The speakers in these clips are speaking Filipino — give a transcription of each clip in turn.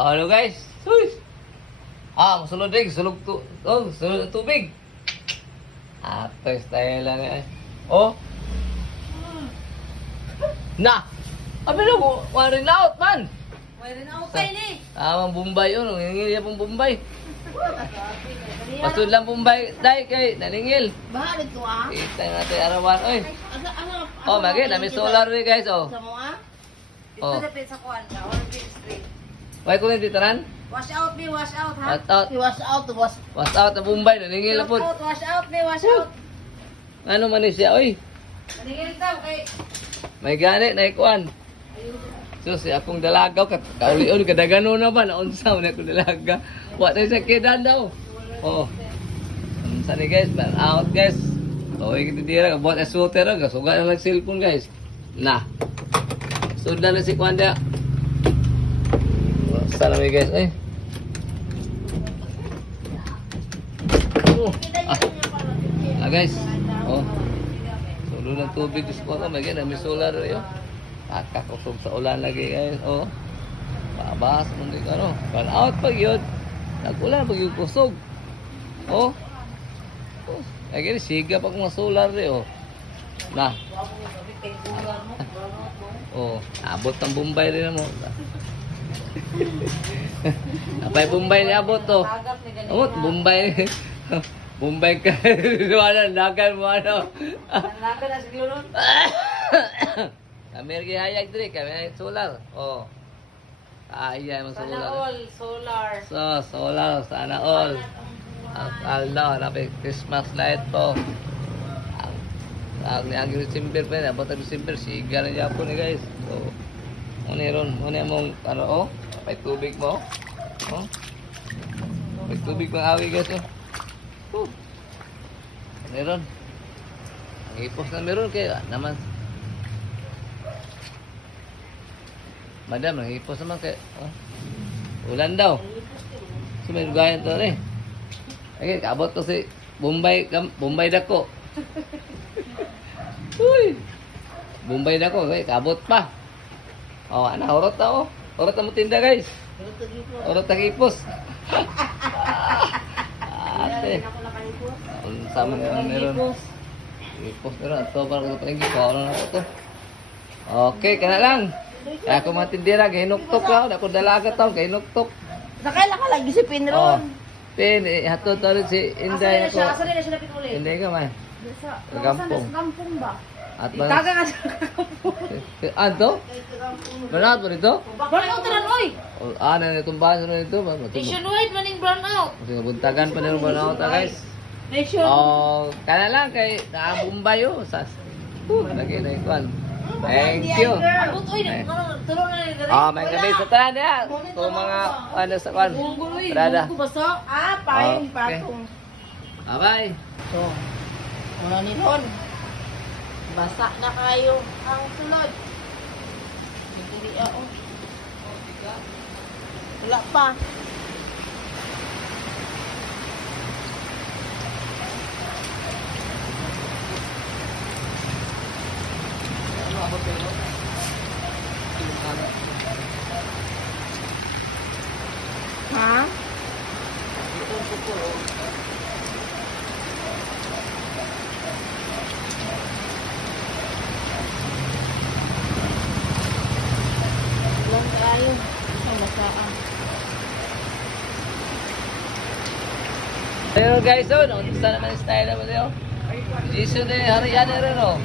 Ano guys? Sus! Masulod rin. Sulod ng tubig. Style lang eh. Oh! Na! Abi na mo, warin out man! Mayroon na okay ni. Tamang Bombay yun, naningil niya pong Bombay. Pasud lang Bombay, day kay naningil. Bahal ito ah. Kita natin arawan, oy. Asa Magi, nami solar rin guys, oh. Sa mo ah? Oh. Ito sa kuan ka, Orange Street. Why ko nang titaran? Wash out me, wash out ha. Wash out. Wash out, wash. Was out na Bombay, naningil na po. Wash out me, wash out. Ano man ni siya, oy. Naningil tayo kay. May gani, naikuan. So, si akong dalagaw, kauli-uli, kadagano na ba, naunsaw na akong dalaga. Wa tayo sa kidan daw. Oo. Unsa ni guys, man out guys. O, ikita dira, buat shooter, suga na lang cellphone guys. Na. Sudan na si Kwanda. Sana may guys, eh. Guys. Oh. Sulo ng tubig ko may ganda, may solar yun. Nakakusog sa ulan lagi guys. Oh. Babas mo din ano. Pan out pag yun. Nag-ulan pag yung kusog. Oh. Oh. Ay gani siga pag mga solar rin oh. Na. Oh, abot ng Bombay rin mo. Apay Bombay ni abot to. Abot Bombay. Bombay ka. Wala nagal mo ano. Nagal na siguro. Kami lagi hayag diri, kami ay solar. Oh. Iya man Sana solar. all solar. Solar sana all. Allah, napi Christmas light po. Ang December pa na, bota December siga na Japon ni guys. So, muna mong ano oh, may tubig mo. Oh. May tubig pang awi guys oh. Meron. Ang ipos na meron kaya naman. Madam, nangipos naman kay ulan daw. So may lugayan to rin. Okay, kabot to si Bombay dako. Uy! Bombay dako, okay, kabot pa. Oh, ana, orot na oh. Orot na mo tinda guys. Orot na ipos. Ate. Sama na meron. Ipos meron. Ito parang kapalagi ko. Ano na ito? Okay, kana lang. Kaya ako matindira, gahinuktok lang. Ako dalaga tao, gahinuktok. Nakaila ka lagi si Pinron. Pin, hato to rin si Inday ako. Asa rin na siya napit ulit. Inday ka man. Sa Gampong. Gampong ba? At ba? Itaga nga sa Gampong. Ano? Manat mo nito? Burnout na oy. Ano na itong baso na ito? Nationwide maning burnout. Kasi nabuntagan pa nila ba na guys? Nation. Oh, kana lang kay Bombay oh. Sas. Lagi na ikuan. Thank you. Abot oy, tulong na ni dere. May gabi sa tanan niya. Ito mga ano sa kwan. Prada. Baso. Pain Okay. patong. Bye-bye. So, una ni Ron. Basa na kayo ang sulod. Hindi ako. Wala pa. Ha? Lang tayo. Ang masaan. Pero guys, gusto naman yung style naman yun. Jesus na yung hariyan na rin, oh.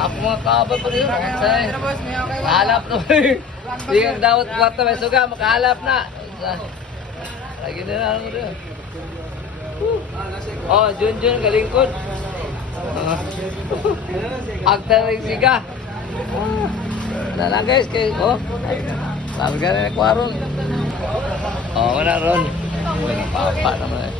Ako mga kabal pa rin, mahalap na rin. Hindi kang dapat kwarta, may suga, makahalap na. Lagi na lang rin. Oh, Junjun, kalingkod. Agta rin siga. Wala lang guys, kayo, oh. Sabi ka rin, kwaron. Oh, wala ron. Papa naman eh.